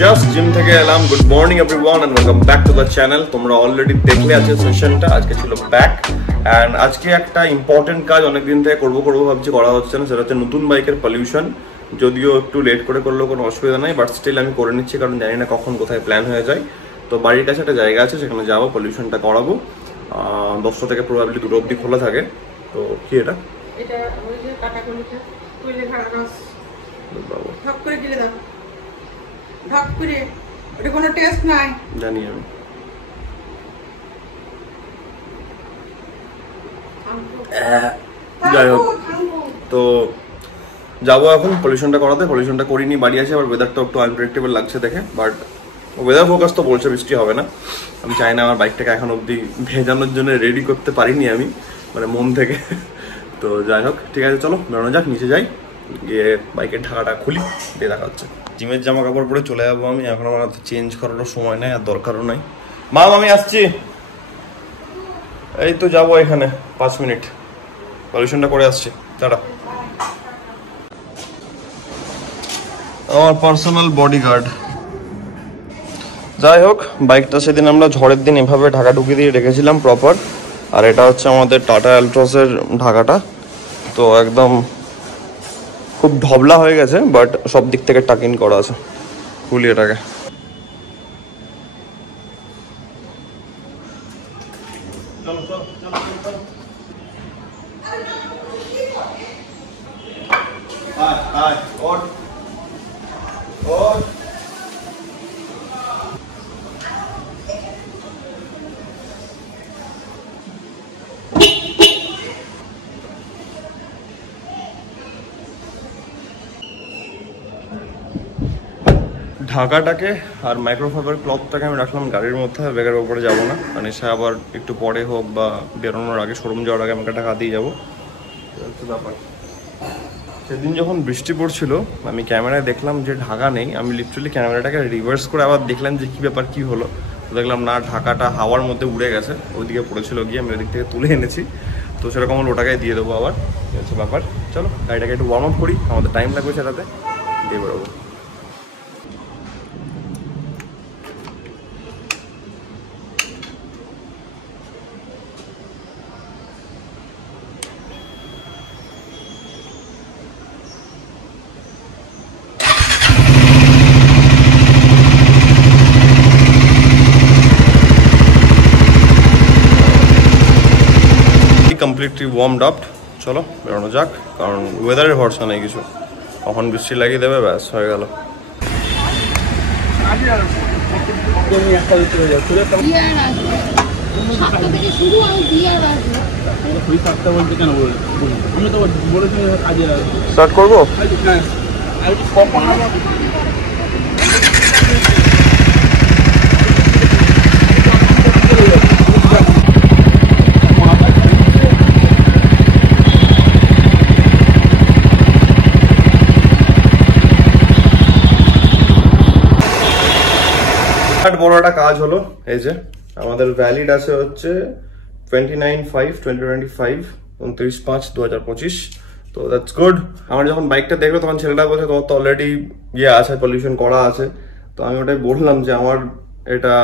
Just gym থেকে এলাম। Good morning everyone and welcome back to the channel. তোমরা already দেখলে আছে সেশনটা, আজকে ছিল ব্যাক। অ্যান্ড আজকে একটা ইম্পর্টেন্ট কাজ অনেকদিন থেকে করবো ভাবছি, করা হচ্ছে না। সেটা হচ্ছে নতুন বাইকের পলিউশন। যদিও একটু লেট করে করলেও কোনো অসুবিধা নেই, বাট স্টিল আমি করে নিচ্ছি, কারণ জানি না কখন কোথায় প্ল্যান হয়ে যায়। তো বাড়ির কাছে একটা জায়গা আছে, সেখানে যাবো, পলিউশনটা করাবো। 10টা থেকে প্রবাবলি 2টো অবধি খোলা থাকে। তো কি এটা জানি আমি। যাই হোক, তো যাবো এখন পলিউশনটা করাতে। পলিউশনটা করিনি, বাড়ি আছে। আবার ওয়েদারটা একটু আনপ্রেডিক্টেবল লাগছে দেখে, বাট ওয়েদার ফোকাস তো বলছে বৃষ্টি হবে না। আমি চাই না আমার বাইকটাকে এখন অবধি ভেজানোর জন্য রেডি করতে পারিনি আমি, মানে মন থেকে। তো যাই হোক, ঠিক আছে, চলো বেরোনো যাক, নিচে যাই, গিয়ে বাইকের ঢাকাটা খুলি, দিয়ে দেখা হচ্ছে। জিমের জামা কাপড় পরে চলে যাবো আমি। এখন আমার হাতে চেঞ্জ করারও সময় নেই আর দরকারও নাই। মাম, আমি আসছি, এই তো যাবো, এখানে 5 মিনিট পলিউশনটা করে আসছি, টাটা। আমার পার্সোনাল বডিগার্ড। যাই হোক, বাইকটা সেদিন আমরা ঝড়ের দিন এভাবে ঢাকা ঢুকিয়ে দিয়ে রেখেছিলাম প্রপার। আর এটা হচ্ছে আমাদের টাটা অ্যালট্রসের ঢাকাটা। তো একদম খুব ঢবলা হয়ে গেছে, বাট সব দিক থেকে টাক ইন করা আছে। খুলি এটাকে। ঢাকাটাকে আর মাইক্রোফাইবার ক্লথটাকে আমি রাখলাম গাড়ির মধ্যে, ব্যাগের ওপরে যাবো না, মানে সে আবার একটু পরে হোক বা বেরোনোর আগে, শোরুম যাওয়ার আগে আমাকে ঢাকা দিয়ে যাবো। ব্যাপার সেদিন যখন বৃষ্টি পড়ছিল, আমি ক্যামেরায় দেখলাম যে ঢাকা নেই। আমি লিটারালি ক্যামেরাটাকে রিভার্স করে আবার দেখলাম যে কী ব্যাপার, কী হলো। দেখলাম না, ঢাকাটা হাওয়ার মধ্যে উড়ে গেছে, ওইদিকে পড়েছিল, গিয়ে আমি ওইদিক থেকে তুলে এনেছি। তো সেরকম হলো, ওটাকে দিয়ে দেবো আবার। হচ্ছে ব্যাপার। চলো গাড়িটাকে একটু ওয়ার্ম আপ করি, আমাদের টাইম লাগবে সেটাতে, দিয়ে বেরোবো। Completely warmed up. চলো বেরোনো যাক, কারণ ওয়েদারের ভরসা নেই কিছু, কখন বৃষ্টি লাগিয়ে দেবে, ব্যাস হয়ে গেল। স্টার্ট করবো? বড় একটা কাজ হলো। এই যে আমাদের ভ্যালিড আছে হচ্ছে 29/5/2025, 29/5/2025। তো দ্যাটস গুড। আমার যখন বাইকটা দেখলো তখন ছেলেটা বলছে তোমার তো অলরেডি ইয়ে আছে, পলিউশন করা আছে। তো আমি ওটাই বললাম যে আমার এটা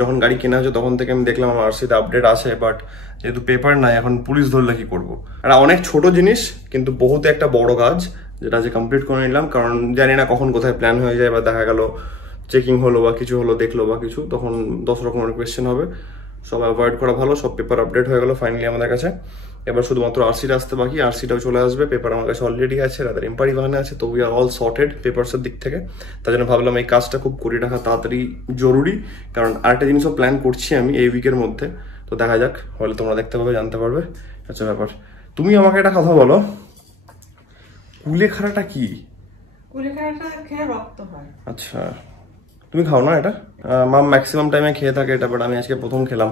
যখন গাড়ি কেনা হচ্ছে তখন থেকে আমি দেখলাম আমার আরসিতে আপডেট আছে, বাট যেহেতু পেপার নাই, এখন পুলিশ ধরলে কি করবো। এটা অনেক ছোট জিনিস, কিন্তু বহুত একটা বড় কাজ, যেটা যে কমপ্লিট করে নিলাম। কারণ জানি না কখন কোথায় প্ল্যান হয়ে যায়, বা দেখা গেল চেকিং হলো বা কিছু হলো, দেখলো বা কিছু, তখন 10 রকমের কোয়েশ্চেন হবে। সব অ্যাভয়েড করা ভালো। সব পেপার আপডেট হয়ে গেল ফাইনালি আমাদের কাছে। এবার শুধুমাত্র আরসিটা আসতে বাকি, আরসিটাও চলে আসবে। পেপার আমার কাছে অলরেডি আছে, রাদার এম্পারি বাহানে আছে। তো উই আর অল সর্টেড পেপারসের দিক থেকে। তার জন্য ভাবলাম এই কাজটা খুব করে রাখা তাড়াতাড়ি জরুরি, কারণ আরেকটা জিনিসও প্ল্যান করছি আমি এই উইকের মধ্যে। তো দেখা যাক, হলে তোমরা দেখতে পাবে, জানতে পারবে। আচ্ছা ব্যাপার, তুমি আমাকে একটা কথা বলো, কুলেখাড়াটা কি? কুলেখাড়াটা খেয়ে রক্ত হয়। আচ্ছা, তুমি খাও না এটা? মাম ম্যাক্সিমাম টাইমে খেয়ে থাকে এটা, বাট আমি আজকে প্রথম খেলাম।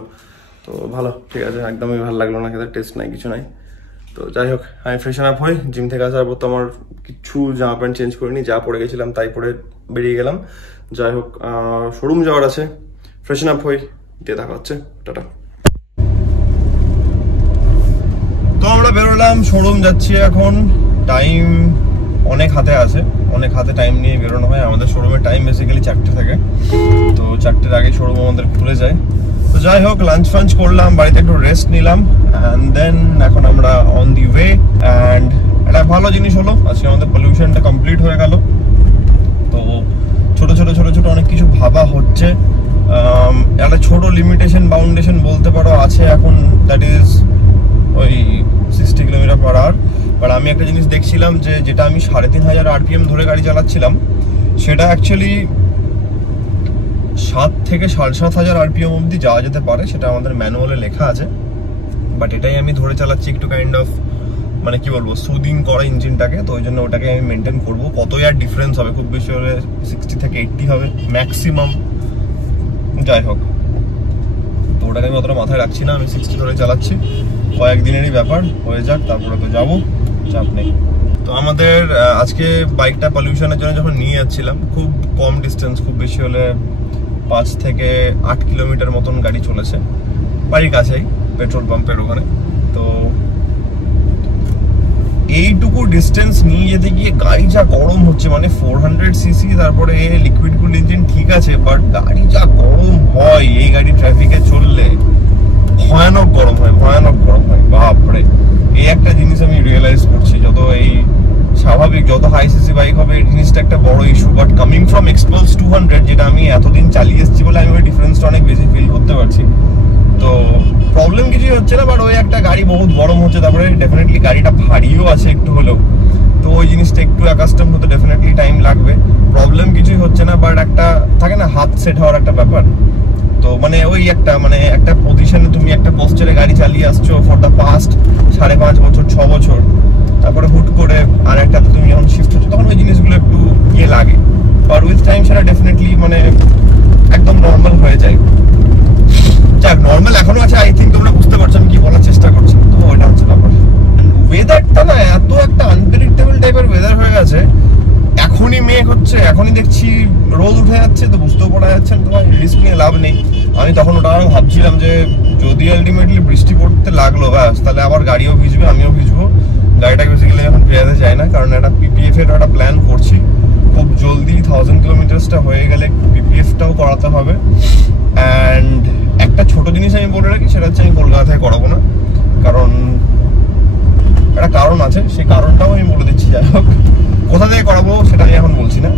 তো ভালো, ঠিক আছে, একদমই ভালো লাগলো না খেতে, টেস্ট নাই, কিছু নাই। তো যাই হোক, আমি ফ্রেশন আপ হই। জিম থেকে আসার পর তো আমার কিছু জামা প্যান্ট চেঞ্জ করিনি, যা পরে গেছিলাম তাই পরে বেরিয়ে গেলাম। যাই হোক, শোরুম যাওয়ার আছে, ফ্রেশন আপ হই, দিয়ে দেখা হচ্ছে, টাটা। তো আমরা বেরোলাম, শোরুম যাচ্ছি এখন। টাইম অনেক হাতে আছে, অনেক হাতে টাইম নিয়ে বেরোনো হয়। আমাদের শোরুমের টাইম বেসিক্যালি 4টে থেকে, তো 4টের আগে শোরুম আমাদের খুলে যায়। তো যাই হোক, লাঞ্চ ফাঞ্চ করলাম, বাড়িতে একটু রেস্ট নিলাম, অ্যান্ড দেন এখন আমরা অন দি ওয়ে। অ্যান্ড একটা ভালো জিনিস হলো, আজকে আমাদের পলিউশনটা কমপ্লিট হয়ে গেল। তো ছোট ছোট ছোট ছোট অনেক কিছু ভাবা হচ্ছে। একটা ছোট লিমিটেশন বাউন্ডেশন বলতে পারো আছে এখন, দ্যাট ইজ ওই 60 কিলোমিটার/আওয়ার। বাট আমি একটা জিনিস দেখছিলাম যে যেটা আমি 3500 RPM ধরে গাড়ি চালাচ্ছিলাম, সেটা অ্যাকচুয়ালি 7 থেকে 7,500 RPM অবধি যাওয়া যেতে পারে, সেটা আমাদের ম্যানুয়ালে লেখা আছে। বাট এটাই আমি ধরে চালাচ্ছি একটু কাইন্ড অফ, মানে কি বলবো, সুদিং করা ইঞ্জিনটাকে। তো ওই জন্য ওটাকে আমি মেনটেন করবো। কতই আর ডিফারেন্স হবে, খুব বেশি হলে 60 থেকে 80 হবে ম্যাক্সিমাম। যাই হোক, তো ওটাকে আমি অতটা মাথায় রাখছি না, আমি 60 ধরে চালাচ্ছি। কয়েকদিনেরই ব্যাপার, হয়ে যাক, তারপরে তো যাবো, চাপ নেই। তো আমাদের আজকে বাইকটা পলিউশনের জন্য যখন নিয়ে যাচ্ছিলাম, খুব কম ডিস্টেন্স, খুব বেশি হলে 5 থেকে 8 কিলোমিটার মতন গাড়ি চলেছে বাড়ির কাছেই, পেট্রোল পাম্পের ওখানে। তো এইটুকু ডিস্টেন্স নিয়ে যেতে গিয়ে গাড়ি যা গরম হচ্ছে, মানে 400cc, তারপরে লিকুইড কুল ইঞ্জিন ঠিক আছে, বাট গাড়ি যা গরম হয় এই গাড়ি ট্রাফিকে চললে ভয়ানক গরম হয়, ভয়ানক গরম হয়, বাপরে। এই একটা জিনিস আমি রিয়েলাইজ করছি, যত এই স্বাভাবিক যত হাই সিসি বাইক হবে এই জিনিসটা একটা বড় issue. But coming from Xpulse 200, যেটা আমি এতদিন চালিয়ে এসেছি বলে আমি ওই ডিফারেন্সটা অনেক বেশি ফিল করতে পারছি। তো প্রবলেম কিছুই হচ্ছে না, বাট ওই একটা গাড়ি বহুত গরম হচ্ছে, তারপরে ডেফিনেটলি গাড়িটা ভারীও আছে একটু হলেও, তো ওই জিনিসটা একটু অ্যাকাস্টম হতে ডেফিনেটলি টাইম লাগবে। প্রবলেম কিছুই হচ্ছে না, বাট একটা থাকে না হাত সেট হওয়ার একটা ব্যাপার। তো মানে ওই একটা পজিশনে তুমি একটা পশ্চারে গাড়ি চালিয়ে আসছো ফর দ্য পাস্ট 5.5 বছর 6 বছর, তারপরে হুট করে আর একটাতে তুমি যখন শিফট হচ্ছো, তখন ওই জিনিসগুলো একটু ইয়ে লাগে। আর উইথ টাইম সেটা ডেফিনেটলি মানে একদম নর্মাল হয়ে যায়। যাক, নর্মাল এখনো আছে, আই থিঙ্ক তোমরা বুঝতে পারছো আমি কি বলার চেষ্টা করছি। তো ওইটা হচ্ছে ব্যাপার। ওয়েদারটা না এত একটা আনপ্রেডিক্টেবল টাইপের ওয়েদার হয়ে গেছে, এখনই মেঘ হচ্ছে, এখনই দেখছি রোদ উঠে যাচ্ছে, তো বুঝতেও পারা যাচ্ছে না, তোমার রিস্ক নিয়ে লাভ নেই। আমি তখন ওটা আরো ভাবছিলাম যে যদি আলটিমেটলি বৃষ্টি পড়তে লাগলো ব্যাস, তাহলে আবার গাড়িও ভিজবে, আমিও ভিজবো। গাড়িটাকে বেসিক্যালি এখন ফেরাতে চাই না, কারণ একটা PPF এর একটা প্ল্যান করছি খুব জলদি। 1000 কিলোমিটার্সটা হয়ে গেলে PPF-টাও করাতে হবে। অ্যান্ড একটা ছোট জিনিস আমি বলে রাখি, সেটা হচ্ছে আমি কলকাতা থেকে করাবো না, কারণ একটা কারণ আছে, সেই কারণটাও আমি বলে দিচ্ছি। যাই হোক, কোথা থেকে করাবো সেটা আমি এখন বলছি না,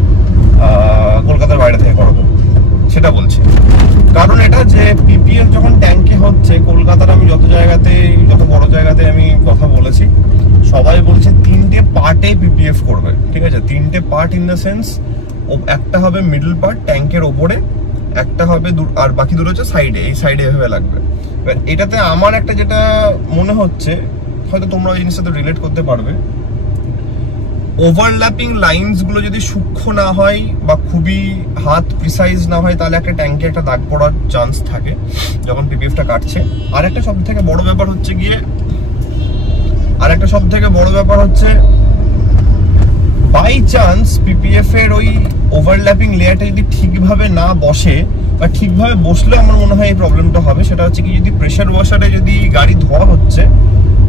কলকাতার বাইরে থেকে করাবো সেটা বলছি। কারণ এটা যে PPF যখন ট্যাঙ্কে হচ্ছে, কলকাতার আমি যত বড় জায়গাতে আমি কথা বলেছি, সবাই বলছে 3টে পার্টে PPF করবে, ঠিক আছে? 3টে পার্ট ইন দ্য সেন্স, একটা হবে মিডল পার্ট ট্যাঙ্কের ওপরে, একটা হবে আর বাকি দুটো হচ্ছে সাইডে, এই সাইডে এভাবে লাগবে। এটাতে আমার একটা যেটা মনে হচ্ছে, হয়তো তোমরা ওই জিনিসটাতে রিলেট করতে পারবে, ওভারল্যাপিং লাইনস গুলো যদি সূক্ষ্ম না হয় বা খুবই হাত প্রিসাইজ না হয়, তাহলে একটা ট্যাঙ্কে একটা দাগ পড়ার চান্স থাকে যখন PPF-টা কাটছে। আর একটা সব থেকে বড় ব্যাপার হচ্ছে বাই চান্স PPF এর ওই ওভারল্যাপিং লেয়ারটা যদি ঠিকভাবে না বসে, বা ঠিকভাবে বসলে আমার মনে হয় এই প্রবলেমটা হবে। সেটা হচ্ছে কি, যদি প্রেসার ওয়াশারে যদি গাড়ি ধোয়া হচ্ছে,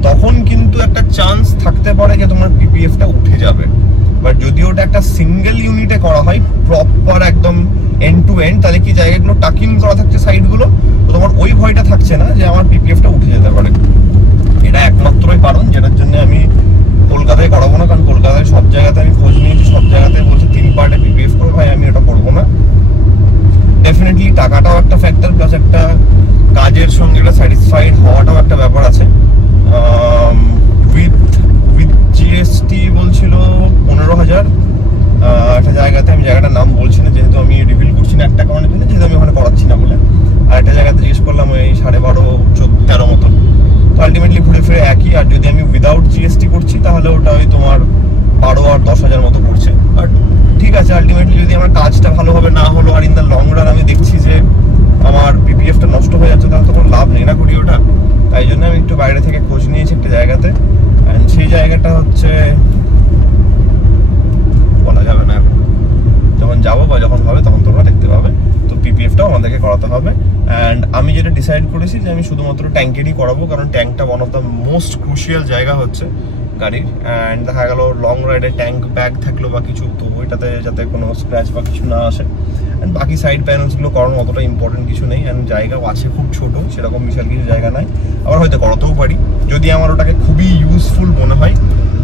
তখন কিন্তু একটা চান্স থাকতে পারে যে তোমার PPF-টা উঠে যাবে। বাট যদি ওটা একটা সিঙ্গেল ইউনিটে করা হয় প্রপার একদম এন্ড টু এন্ড, তাহলে কি জায়গাগুলো টাকিং করা থাকছে সাইডগুলো, তো তোমার ওই ভয়টা থাকছে না যে আমার PPF-টা উঠে যেতে পারে। এটা একমাত্রই কারণ যেটার জন্য আমি কলকাতায় করাবো না, কারণ কলকাতায় সব জায়গাতে আমি খোঁজ নিয়েছি, সব জায়গাতে বলছে 3 পার্টে PPF করো। ভাই আমি এটা করবো না। ডেফিনেটলি টাকাটাও একটা ফ্যাক্টর, প্লাস একটা কাজের সঙ্গে একটা স্যাটিসফাইড হওয়াটাও একটা ব্যাপার আছে। উইথ GST বলছিল 15,000 একটা জায়গাতে, আমি জায়গাটার নাম বলছি না যেহেতু আমি রিভিল করছি না একটা কারণের জন্য, যেহেতু আমি ওখানে করাচ্ছি না বলে। আর একটা জায়গাতে জিজ্ঞেস করলাম ওই 12,500-13 মতন। তো আলটিমেটলি ঘুরে ফিরে একই। আর যদি আমি উইদাউট GST করছি, তাহলে ওটা ওই তোমার 12 আর 10,000 মতো পড়ছে। বাট ঠিক আছে, আলটিমেটলি যদি আমার কাজটা ভালোভাবে না হলো, আর ইন দ্য লং রান আমি দেখছি যে আমার PPF-টা নষ্ট হয়ে যাচ্ছে, তাহলে তো কোনো লাভ নেই না করি ওটা। তাই জন্য আমি একটু বাইরে থেকে খোঁজ নিয়েছি একটা জায়গাতে, অ্যান্ড সেই জায়গাটা হচ্ছে বলা যাবে না, যখন যাবো বা যখন হবে তখন তোমরা দেখতে পাবে। তো PPF-টাও আমাদেরকে করাতে হবে। অ্যান্ড আমি যেটা ডিসাইড করেছি যে আমি শুধুমাত্র ট্যাঙ্কেরই করাবো, কারণ ট্যাঙ্কটা one of the most crucial জায়গা হচ্ছে গাড়ির। অ্যান্ড দেখা গেল লং রাইডে ট্যাঙ্ক ব্যাগ থাকলো বা কিছু, তো ওইটাতে যাতে কোনো স্ক্র্যাচ বা কিছু না আসে। অ্যান্ড বাকি সাইড প্যানেলসগুলো করানো অতটা ইম্পর্টেন্ট কিছু নেই, অ্যান্ড জায়গাও আছে খুব ছোট, সেরকম বিশাল কিছু জায়গা নাই। আবার হয়তো করাতেও পারি যদি আমার ওটাকে খুবই ইউজফুল মনে হয়,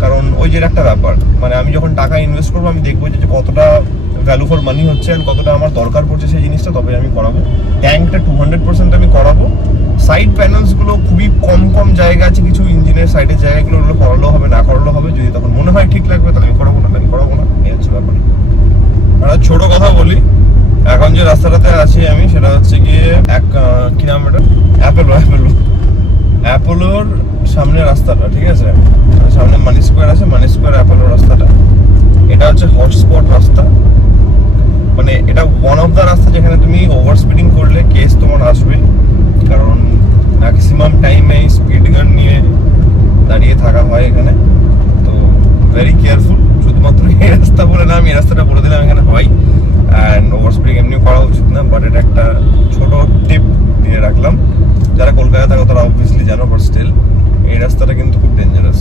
কারণ ওই যে একটা ব্যাপার, মানে আমি যখন টাকা ইনভেস্ট করবো আমি দেখবো যে কতটা ভ্যালু ফর মানি হচ্ছে আর কতটা আমার দরকার পড়ছে সেই জিনিসটা, তবে আমি করাবো। ট্যাঙ্কটা 200% আমি করাবো। সাইড প্যানেলসগুলো খুবই কম জায়গা আছে, কিছু ইঞ্জিনের সাইডের জায়গাগুলো ওগুলো করালেও হবে, না করালেও হবে। যদি তখন মনে হয় ঠিক লাগবে তাহলে আমি করাবো, না আমি করাবো না, এই হচ্ছে ব্যাপার। আর ছোট কথা বলি, এখন যে রাস্তাটাতে আছি আমি সেটা হচ্ছে গিয়ে কি নাম এটা, অ্যাপোলোর সামনে রাস্তাটা, ঠিক আছে? সামনে মানি স্কোয়ার আছে, মানি স্কোয়ার অ্যাপোলো রাস্তাটা, এটা হচ্ছে হটস্পট রাস্তা। মানে এটা ওয়ান অফ দ্য রাস্তা যেখানে তুমি ওভার স্পিডিং করলে কেস তোমার আসবে, কারণ ম্যাক্সিমাম টাইমে স্পিড গান নিয়ে দাঁড়িয়ে থাকা হয় এখানে। তো ভেরি কেয়ারফুল। শুধুমাত্র এই রাস্তা বলে না, আমি এই রাস্তাটা বলে দিলাম এখানে হয়। অ্যান্ড ওভার স্পিডিং এমনি করা উচিত না, বাট এটা একটা ছোট টিপ দিয়ে রাখলাম। যারা কলকাতায় থাকো তারা অবভিয়াসলি জানো, বাট স্টিল এই রাস্তাটা কিন্তু খুব ডেঞ্জারাস।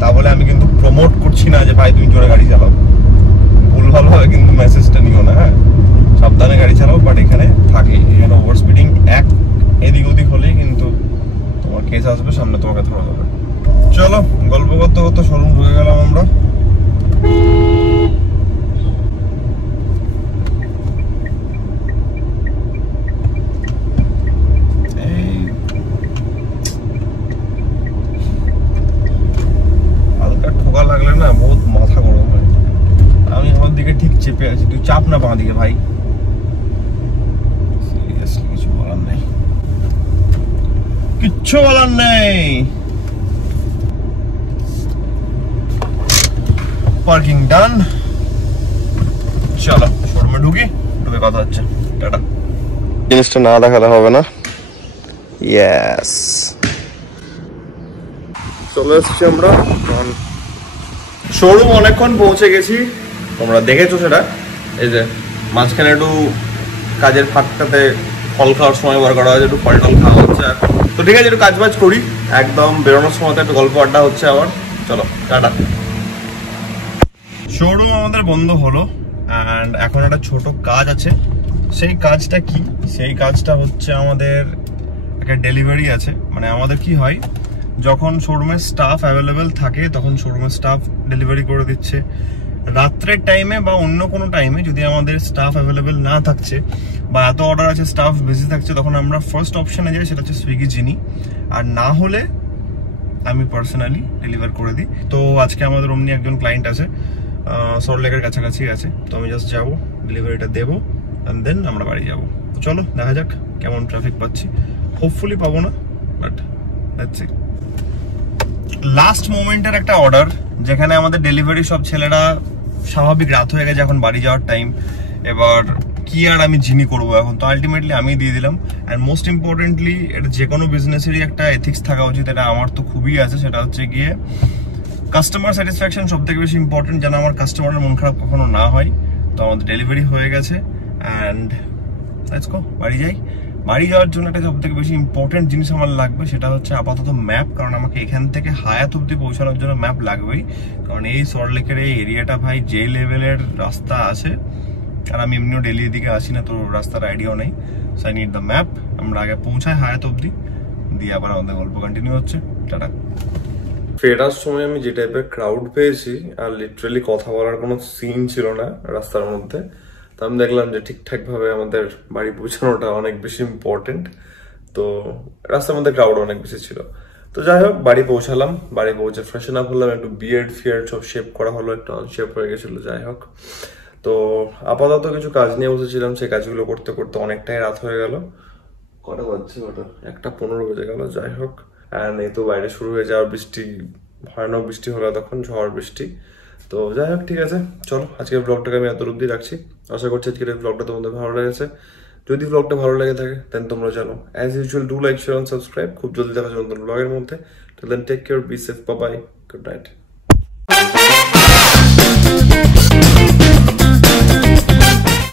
তা বলে আমি কিন্তু প্রমোট করছি না যে ভাই তুমি জোরে গাড়ি চালাও, ভুলভালভাবে কিন্তু মেসেজটা নিও না। হ্যাঁ, সাবধানে গাড়ি চালাও, বাট এখানে থাকে, এখানে ওভার স্পিডিং এক এদিক ওদিক হলেই কিন্তু তোমার কেস আসবে, সামনে তোমাকে ধরা হবে। চলো গল্প করতে করতে শোরুম ঢুকে গেলাম আমরা। ঠোকা লাগলে না বহুত মাথা গরম হয়। আমি আমার দিকে ঠিক চেপে আছি, তুই চাপ না বাঁ দিকে ভাই। সিরিয়াসলি কিছু বলার নেই, কিচ্ছু বলার নেই। পার্কিং ডান, চলো শোরুমে ঢুকে কথা হচ্ছে। টাটা। জিনিসটা না দেখালে হবে না। ইয়েস, চলে এসছি আমরা শোরুম, অনেকক্ষণ পৌঁছে গেছি, তোমরা দেখেছো সেটা। এই যে মাঝখানে একটু কাজের ফাঁকটাতে ফল খাওয়ার সময় বার করা হয়েছে, একটু ফল টল খাওয়া হচ্ছে। তো ঠিক আছে, একটু কাজ বাজ করি, একদম বেরোনোর সময় একটু গল্প আড্ডা হচ্ছে আবার। চলো টাটা। শোরুম আমাদের বন্ধ হলো, অ্যান্ড এখন একটা ছোট কাজ আছে। সেই কাজটা কি? সেই কাজটা হচ্ছে আমাদের একটা ডেলিভারি আছে। মানে আমাদের কি হয়, যখন শোরুমের স্টাফ অ্যাভেলেবেল থাকে তখন শোরুমের স্টাফ ডেলিভারি করে দিচ্ছে। রাত্রের টাইমে বা অন্য কোনো টাইমে যদি আমাদের স্টাফ অ্যাভেলেবেল না থাকছে বা এত অর্ডার আছে স্টাফ বিজি থাকছে, তখন আমরা ফার্স্ট অপশনে যাই, সেটা হচ্ছে সুইগি জিনি। আর না হলে আমি পার্সোনালি ডেলিভার করে দিই। তো আজকে আমাদের অমনি একজন ক্লায়েন্ট আছে, সল্টলেকের কাছাকাছি আছে, তো আমি জাস্ট যাবো, ডেলিভারিটা দেবো, অ্যান্ড দেন আমরা বাড়ি যাবো। তো চলো দেখা যাক কেমন ট্রাফিক পাচ্ছি। হোপফুলি পাবো না, বাট লেটস সি। লাস্ট মোমেন্টের একটা অর্ডার, যেখানে আমাদের ডেলিভারি সব ছেলেরা স্বাভাবিক রাত হয়ে গেছে, এখন বাড়ি যাওয়ার টাইম। এবার কি আর আমি জিনি করবো এখন, তো আলটিমেটলি আমি দিয়ে দিলাম। অ্যান্ড মোস্ট ইম্পর্টেন্টলি, এটা যে কোনো বিজনেসেরই একটা এথিক্স থাকা উচিত, এটা আমার তো খুবই আছে। সেটা হচ্ছে গিয়ে কাস্টমার স্যাটিসফ্যাকশন সব থেকে বেশি ইম্পর্টেন্ট, যেন আমার কাস্টমারের মন খারাপ কখনো না হয়। তো আমাদের ডেলিভারি হয়ে গেছে, অ্যান্ড লেটস গো, বাড়ি যাই। বাড়ি যাওয়ার জন্য একটা সব থেকে বেশি ইম্পর্টেন্ট জিনিস আমার লাগবে, সেটা হচ্ছে আপাতত ম্যাপ, কারণ আমাকে এখান থেকে হায়াত অব্দি পৌঁছানোর জন্য ম্যাপ লাগবেই। কারণ এই সল্টলেকের এই এরিয়াটা ভাই যে লেভেলের রাস্তা আছে, আর আমি এমনিও ডেলি এদিকে আসি না, তো রাস্তার আইডিয়াও নেই। So I need the map. আমরা আগে পৌঁছাই হায়াত অব্দি, দিয়ে আবার আমাদের গল্প কন্টিনিউ হচ্ছে। টাটা। ফেরার সময় আমি যে টাইপের ক্রাউড পেয়েছি, আর লিটারালি কথা বলার কোনো সিন ছিল না রাস্তার মধ্যে। তো আমি দেখলাম যে ঠিকঠাক ভাবে আমাদের বাড়ি পৌঁছানোটা অনেক বেশি ইম্পর্টেন্ট। তো রাস্তার মধ্যে ক্রাউড অনেক বেশি ছিল। তো যাই হোক, বাড়ি পৌঁছালাম, বাড়ি পৌঁছে ফ্রেশন আপ হলাম, একটু বিয়ার্ড ফিয়ার্ড সব শেপ করা হলো, একটু আনশেপ হয়ে গেছিল। যাই হোক, তো আপাতত কিছু কাজ নিয়ে বসেছিলাম, সেই কাজগুলো করতে করতে অনেকটাই রাত হয়ে গেল। কটা বাজছে? ওটা 1:15 বেজে গেল। যাই হোক, অ্যান্ড এই তো বাইরে শুরু হয়ে যাওয়ার বৃষ্টি, ভয়ানক বৃষ্টি হলো তখন, ঝড় বৃষ্টি। তো যাই হোক, ঠিক আছে, চলো আজকের ব্লগটাকে আমি এত অবধি রাখছি। আশা করছি আজকের ব্লগটা তোমাদের ভালো লেগেছে। যদি ব্লগটা ভালো লেগে থাকে দেন তোমরা জানো, as usual do like, share, subscribe. খুব জলদি দেখা যাবে নতুন ব্লগের মধ্যে। Take care, be safe, bye bye, good night.